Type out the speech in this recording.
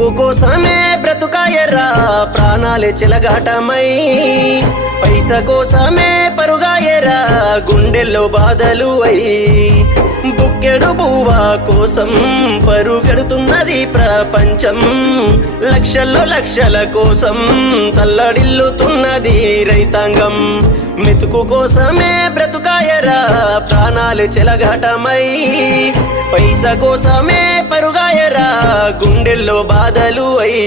మెతుకు కోసమే బ్రతుకాయరా ప్రాణాలే చెలగాటమై, పైస కోసమే పరుగాయరా గుండెల్లో బాధలు అయి, బుక్కెడు బువ్వా కోసం పరుగెడుతున్నది ప్రపంచం, లక్షల్లో లక్షల కోసం తల్లడిల్లుతున్నది రైతాంగం. మెతుకు కోసమే బ్రతుకాయరా ప్రాణాలు చెలగాటమై, పైస కోసమే పరుగాయరా గుండెల్లో బాధలు అయి.